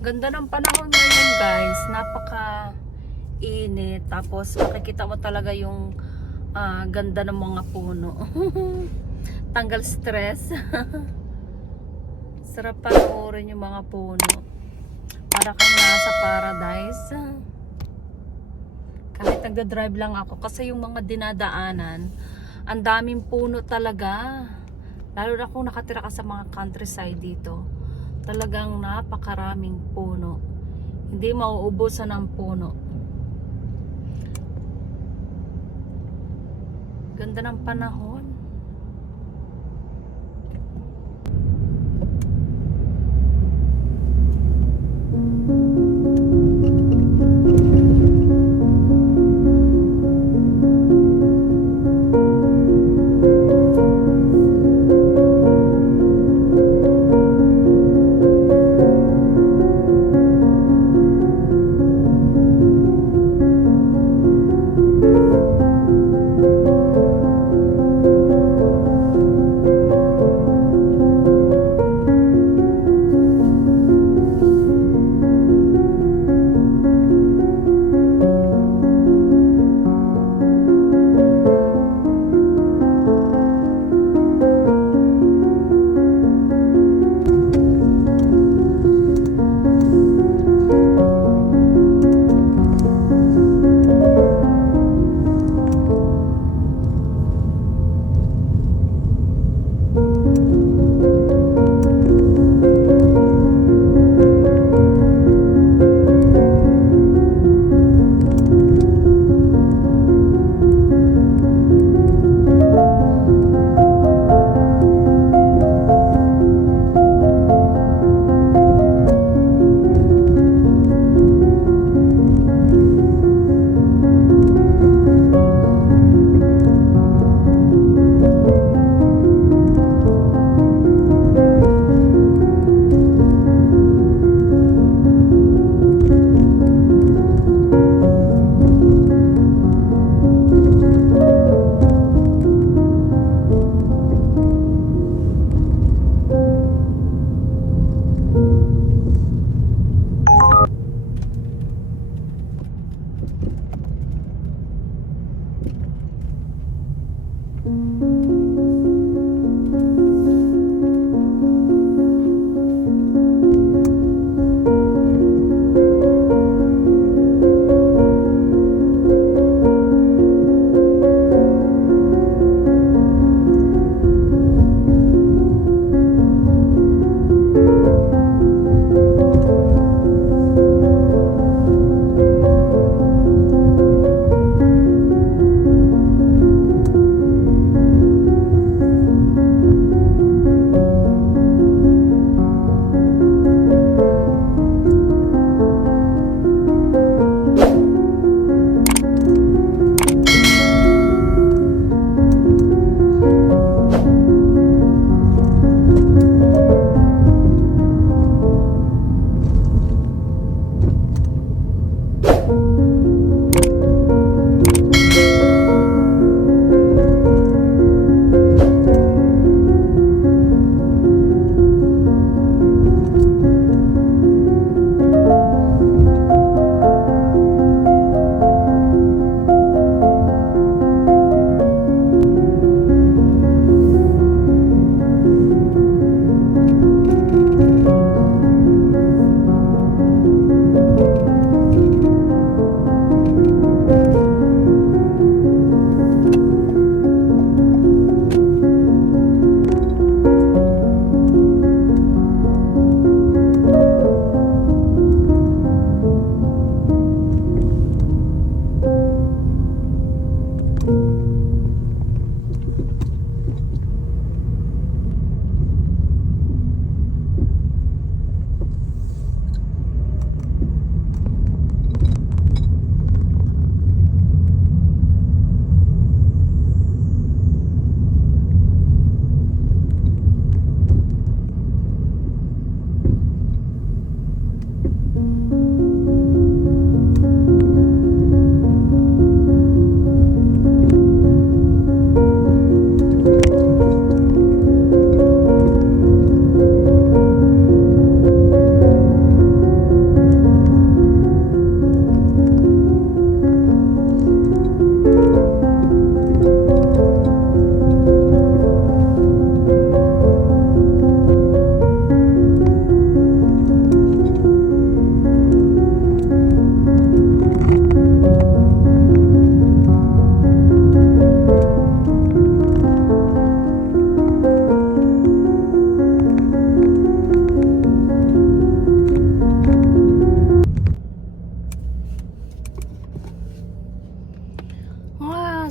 Ganda ng panahon ngayon guys, napaka init, tapos makikita mo talaga yung ganda ng mga puno. Tanggal stress. Sarap panoorin yung mga puno, para kang nasa paradise. Kahit nagda-drive lang ako, kasi yung mga dinadaanan, ang daming puno talaga. Lalo na kung nakatira ka sa mga countryside dito, talagang napakaraming puno. Hindi mauubusan ng puno. Ganda ng panahon.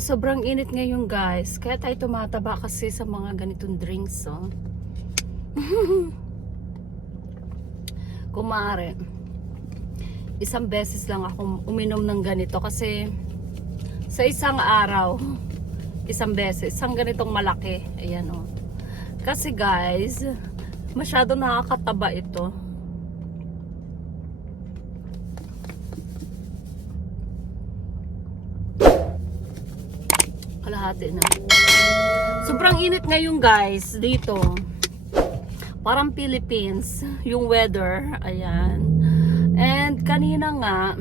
sobrang init ngayon guys. Kaya tayo tumataba kasi sa mga ganitong drinks. So. Kung maaari, isang beses lang ako uminom ng ganito kasi sa isang araw, isang beses, isang ganitong malaki. Ayan o. Kasi guys, masyado nakakataba ito. Kalahati na. Sobrang init ngayon guys dito. Parang Philippines yung weather. Ayan. And kanina nga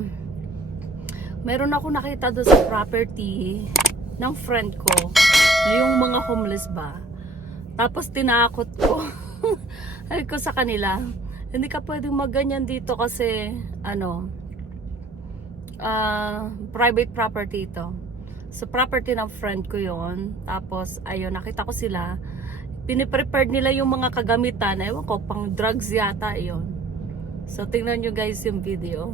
meron ako nakita doon sa property ng friend ko na yung mga homeless ba. Tapos tinakot ko. Ay ko sa kanila, hindi ka pwedeng magganyan dito kasi private property ito. So property ng friend ko yon. Tapos ayun, nakita ko sila, piniprepared nila yung mga kagamitan, ewan ko, pang drugs yata yon. So tingnan nyo guys yung video.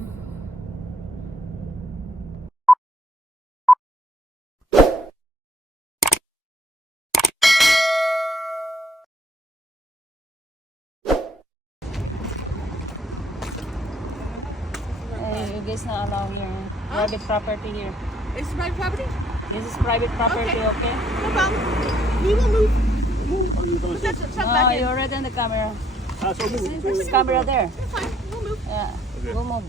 You guys not allow here. Private property here. It's private property? This is private property, okay? No problem. We won't move. Put that stuff No, back in. you're already on the camera. So move. There's camera there. It's fine. We'll move. Yeah, Okay. we'll move.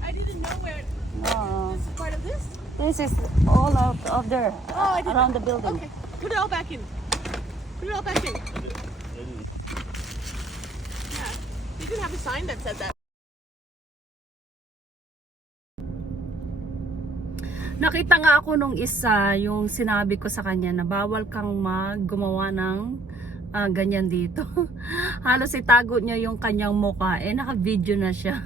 I didn't know where No, this is part of this. this is all out of there, Oh, I didn't around know. the building. Okay. Put it all back in. Put it all back in. Yeah. You didn't have a sign that said that. Nakita nga ako nung isa, yung sinabi ko sa kanya na bawal kang gumawa ng ganyan dito. Halos itago niya yung kanyang mukha. Naka-video na siya.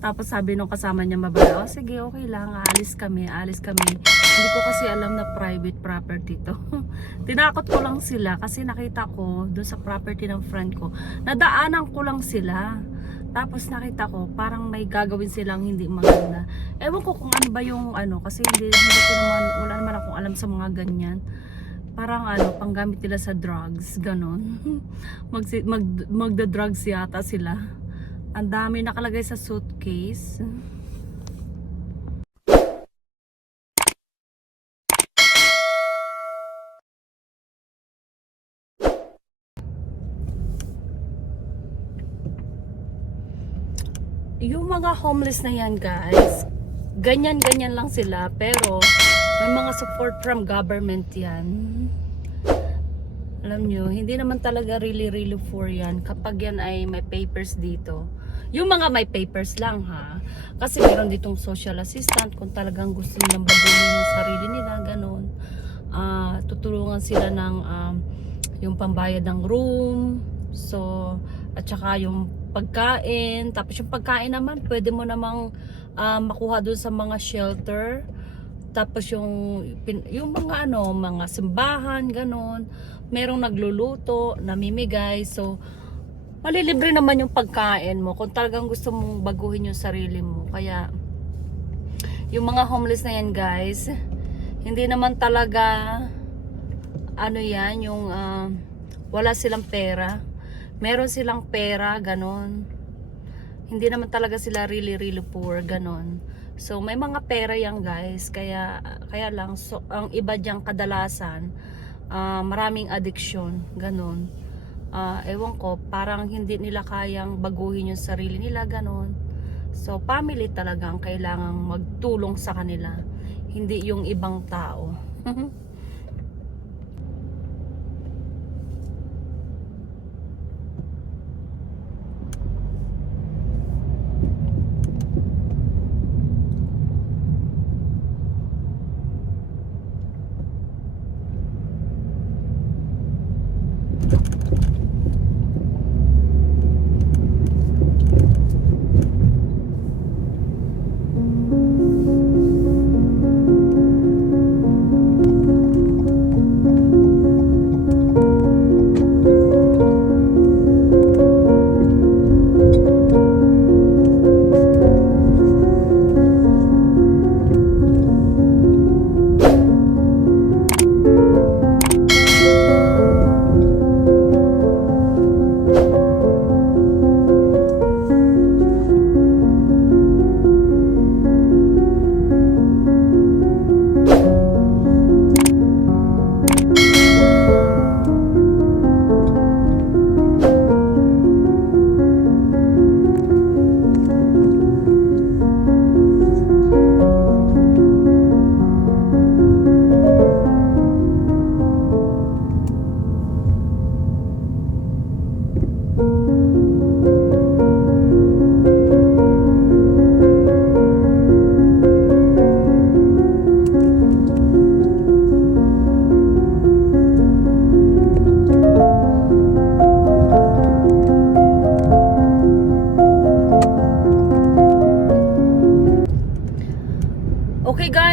Tapos sabi nung kasama niya mabala, oh sige, okay lang, alis kami. Hindi ko kasi alam na private property to. Tinakot ko lang sila kasi nakita ko doon sa property ng friend ko. Nadaanan ko lang sila. Tapos nakita ko parang may gagawin silang hindi maganda. Ewan ko kung ano ba yung kasi hindi ko naman, wala naman akong alam sa mga ganyan. Parang panggamit nila sa drugs, ganon. Magda-drugs yata sila. Ang dami nakalagay sa suitcase. Yung mga homeless na yan guys, ganyan-ganyan lang sila, pero may mga support from government yan. Alam nyo, hindi naman talaga really poor yan kapag yan ay may papers dito. Yung mga may papers lang ha, kasi meron ditong social assistant kung talagang gusto nilang baguhin yung sarili nila, ganon. Tutulungan sila ng yung pambayad ng room, so at saka yung pagkain. Tapos yung pagkain naman pwede mo namang makuha doon sa mga shelter. Tapos yung mga mga simbahan, ganon, merong nagluluto, namimigay. So malilibre naman yung pagkain mo kung talagang gusto mong baguhin yung sarili mo. Kaya yung mga homeless na yan guys, hindi naman talaga yan yung wala silang pera. Meron silang pera, ganon. Hindi naman talaga sila really poor, ganon. So may mga pera yan guys, kaya lang ang iba diyang kadalasan maraming addiction, ganon. Ewan ko, parang hindi nila kayang baguhin yung sarili nila, ganon. So family talaga ang kailangang magtulong sa kanila, hindi yung ibang tao.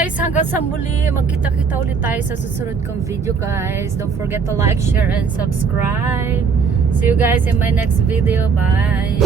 guys, hanggang sa muli. Magkita-kita ulit tayo sa susunod kong video guys. Don't forget to like, share, and subscribe. See you guys in my next video. Bye!